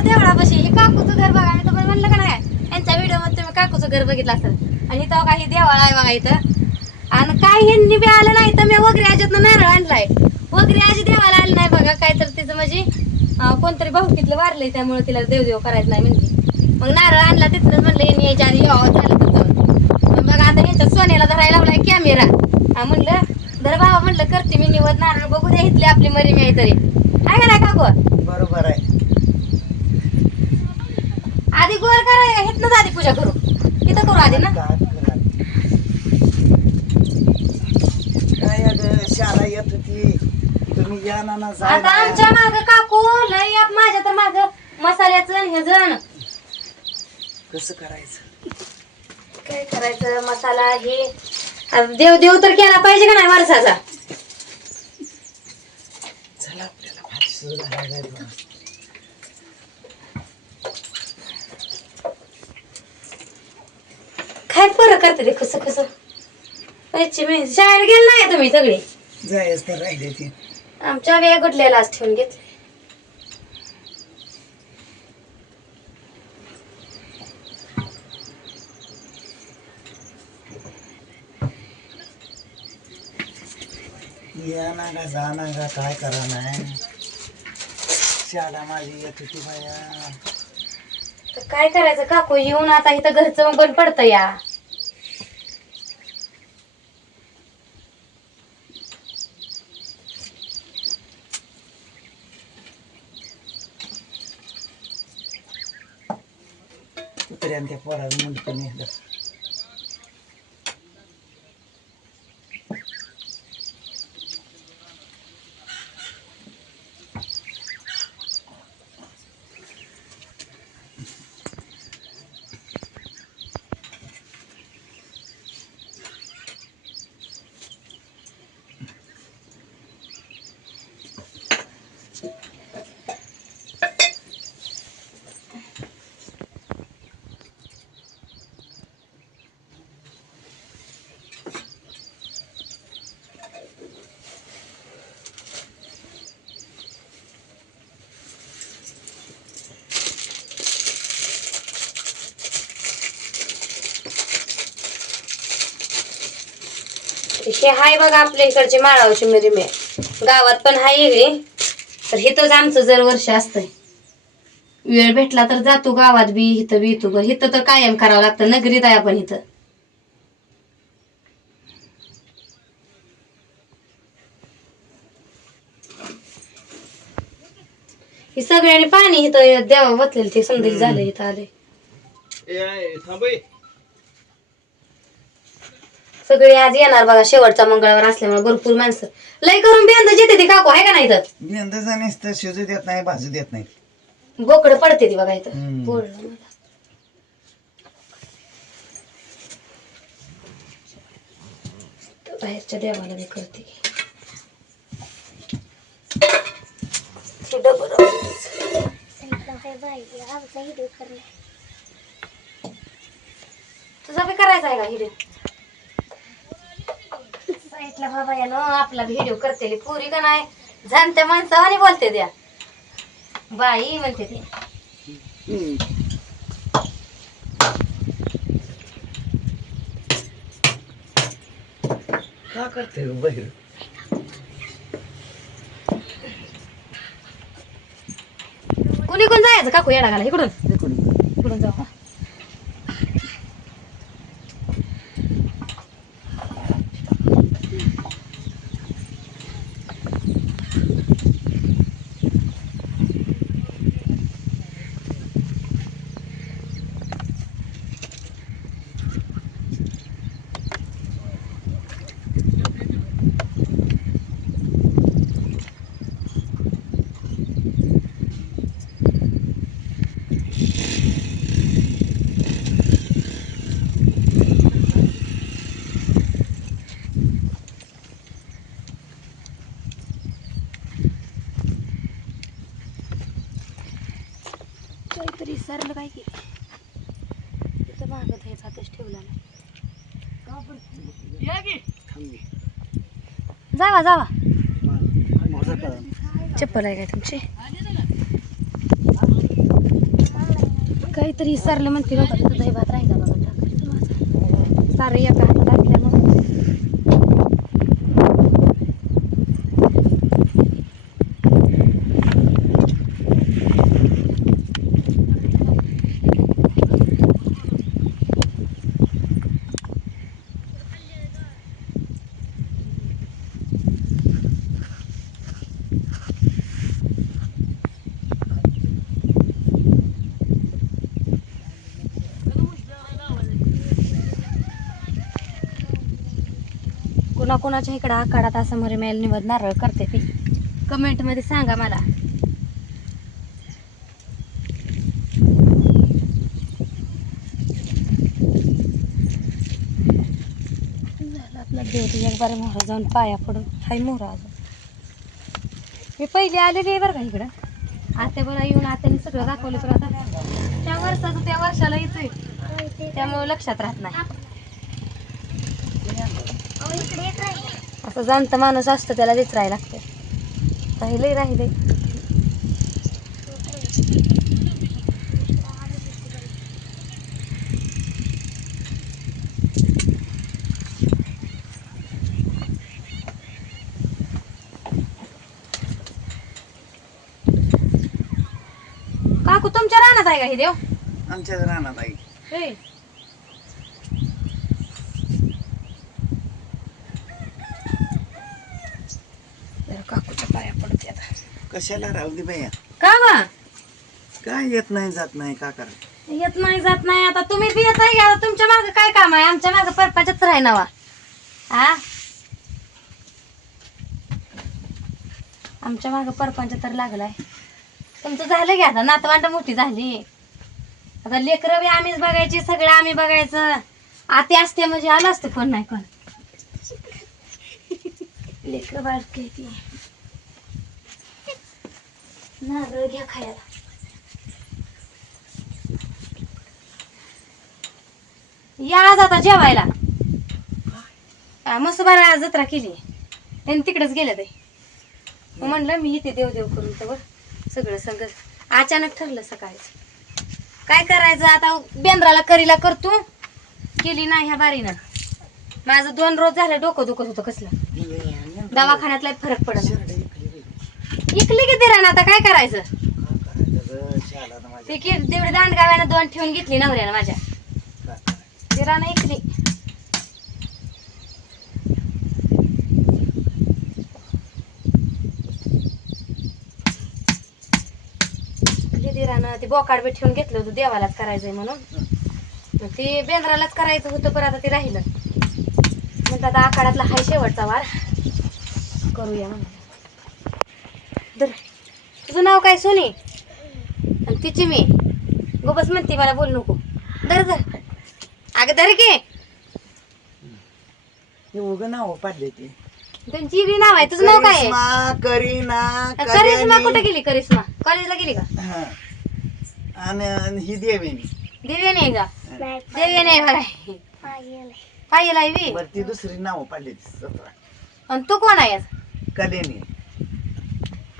इथं देवळापाशी हे काकूचं घर बघा. मी तुम्हाला म्हणलं का नाही? यांच्या व्हिडिओमध्ये तुम्ही काकूचं घर बघितलं असेल. आणि इथं काही देवळ आहे बघा इथं. आणि काय ह्यांनी बी आलं नाही तर मी वगैरे आजीतनं नारळ आणलाय. वगैरे आजी देवाला आलं नाही बघा काय तर तिचं म्हणजे कोणतरी भाऊकीतलं वारलंय त्यामुळे तिला देवदेव करायचं नाही म्हणजे मग नारळ आणला तिथं म्हणलं यांनी यायच्या आधी यावं झालं तर मग बघा आता ह्यांच्या सोन्याला धरायला लावलाय कॅमेरा हा म्हणलं दर बाबा म्हणलं करते मी निवड नारळ बघू द्या इथली आपली मरी मी तरी. आहे का नाही काकू? बरोबर आहे. इथनच आधी पूजा करू इथं करू आधी ना. काय अगं शाळा येत होती. तुम्ही या ना ना जा आता. आमच्या माग काकू लय आप माझ्या तर माग मसाल्याचं हे जण कसं करायचं? काय करायचं? मसाला हे. आता देव देव तर केला पाहिजे का नाही माणसाचा? चला आपल्याला भात सुरू घालायला जायचं. काय फरक करते ते कसं कसं? मी शाळेत गेले नाही तुम्ही सगळे. जायचं तर राहिले ते. आमच्या वेळ गुडलेला आज ठेवून घेतले या ना का जा ना का काय करा नाही. शाळा माझी येत होती बाया. तर काय करायचं? काकू येऊन आता इथं घरचं बंद पडतं या. कुत्र्यान त्या पोराला म्हणतो नेलं हे हाय बघा आपल्या इकडची माळावची मिरमी. गावात पण हाय वेगळी. तर हिथंच आमचं जर वर्ष असतंय. वेळ भेटला तर जातो गावात बी इथं बी इथं बी. इथं तर कायम करावं लागतं. नगरीत आहे आपण इथं हे सगळ्यांनी पाणी इथं देवा वतलेलं ते संदेश झालं इथं आले सगळे आज येणार बघा शेवटचा मंगळवार असल्यामुळे भरपूर माणसं. लय करून बेंद येते ते काकू आहे का नाही तर मेंदचा नुसतं शिजू देत नाही भाजू देत नाही बोकड पडते ती बघा इथं. हम्म. बोललं मला. तर बाहेरच्या देवाला मी करते. हे. तुझा बी करायचा आहे का व्हिडिओ साईटला बाबा या आपला व्हिडिओ करते पुरी का नाही? जाणत्या माणसावानी बोलते त्या. बाई म्हणते ती. का करते ग बहीर कुणी कोण जायचं? काकू येडा घाला. इकडून. इकडून जाऊ. काहीतरी सरलं काय की तिथं मागं द्यायचा हातच ठेवला नाही जावा जावा. चप्पल आहे काय तुमची? काहीतरी सरलं म्हणते नका तिथं दही भात राहिला बघा. सारं एका हातात असल्यामुळं कुणा कोणाच्या इकडं आकाडात असं मरे मेल निवड नारळ करते ती. कमेंटमध्ये सांगा मला. आपला एक बारे मोहरा जाऊन पाया पडून. हाय मोहरा अजून. मी पहिले आलेली आहे बरं का इकडं. आत्या बरं येऊन आत्याने सगळं दाखवलं तर आता त्या वर्षाचं त्या वर्षाला येतोय. त्यामुळे लक्षात राहत नाही. असं जाणतं माणूस असतो त्याला विचारायला लागते. राहिले राहिले. काकू तुमच्या रानात आहे का हे देव? आमच्याच रानात आई हे जरा काकूच्या पाया पडते आता कशाला राहू दे भैया का वा काय येत नाही जात नाही का करा? येत नाही जात नाही. आता तुम्ही बी येत आहे का? तुमच्या मागे काय काम आहे? आमच्या मागे परपाच्याच राही नावा. हा आमच्या मागे परपंच तर लागलाय. तुमचं झालं की आता. नातवांड मोठी झाली. आता लेकरं बी आम्हीच बघायची सगळं आम्ही बघायचं. आते असते म्हणजे आलं असतं कोण नाही कोण. लेकरं बाळके ती नारळ घ्या खायला. या आज आता जेवायला. आ, मस्त बरं जत्रा केली. त्यांनी तिकडेच गेले ते मग म्हणलं मी इथे देव देव करून तर सगळं संग अचानक ठरलं सकाळी काय करायचं आता? बेंद्राला करीला करतो केली नाही ह्या बारीनं. माझं दोन रोज झालं डोकं दुखत होतं कसलं. दवाखान्यातला फरक पडला इकली. इकली किती रान आता? काय करायचं? ते की तेवढी दांडगाव्यानं दोन ठेवून घेतली नवऱ्यानं माझ्या? ते ऐकली किती रानं? ते बोकाड बी ठेवून घेतलं होतं देवालाच करायचंय म्हणून. मग ते बेंद्रालाच करायचं होतं पण आता ते राहिलं. म्हणतात आता आखाड्यातला हाय शेवटचा वार. करूया म्हणून. तर तुझं नाव काय सोनी? आणि तिची मी. गोबस म्हणते मला बोल नको. धर धर. अगं धर की. उगं नाव पाडले ते. त्यांची बी नाव आहे. तुझं नाव काय आहे? करिश्मा, करीना करिश्मा कल्याणी. कुठे गेली करिश्मा? कॉलेजला गेली का? हा. आणि आणि ही देवेनी. देवी नाही का? देवी नाही बघा पाहिजे आहे बी. बर ती दुसरी नाव पाडली सतरा. आणि तू कोण आहे? कल्याणी.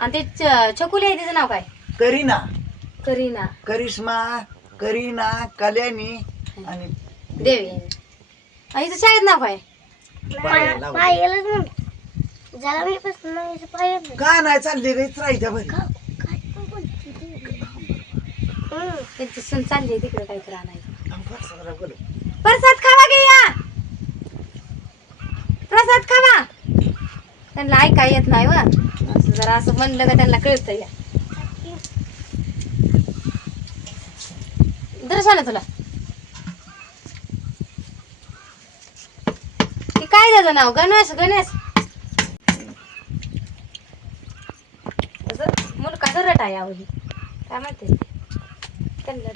आणि ते च- छकुली आहे तिचं नाव काय? करीना. करीना. करिश्मा करीना कल्याणी आणि देवी. आणि हिचं शाळेत नाव काय? पाया लावली. ज्याला मी पासून नाही. पाहिजे का नाही चालली बरी. त्यांची सून चालली आहे तिकडे काहीतरी आणायचं थांब, फार सगळं बोलू. प्रसाद खावा गे या! प्रसाद खावा! त्यांना ऐका येत नाही व. जरा असं म्हणलं का त्यांना कळतं या. दर्शन तुला. ते काय त्याचं नाव? गणेश गणेश. मुलगा रट आहे आवडी काय माहिती त्यांना